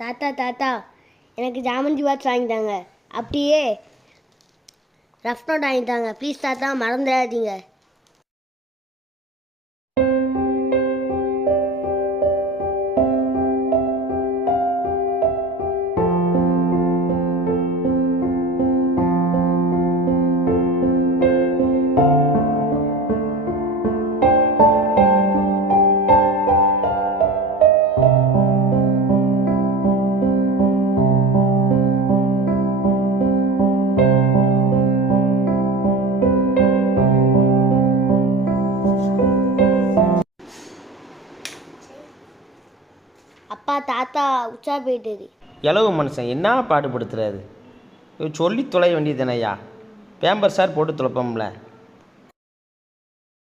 தாத்தா தாத்தா எனக்கு ஜாமண்டி பாக்ஸ் வாங்கிட்டாங்க. அப்படியே ரஃப் நோட் வாங்கிட்டாங்க. ப்ளீஸ் தாத்தா மறந்துடாதீங்க. அப்பா தாத்தா உச்சா போயிட்டது. இளவு மனுஷன் என்ன பாடுபடுத்துறாரு. சொல்லி தொலைய வேண்டியது தானேயா. பேம்பர் சார் போட்டு தொலைப்போம்ல.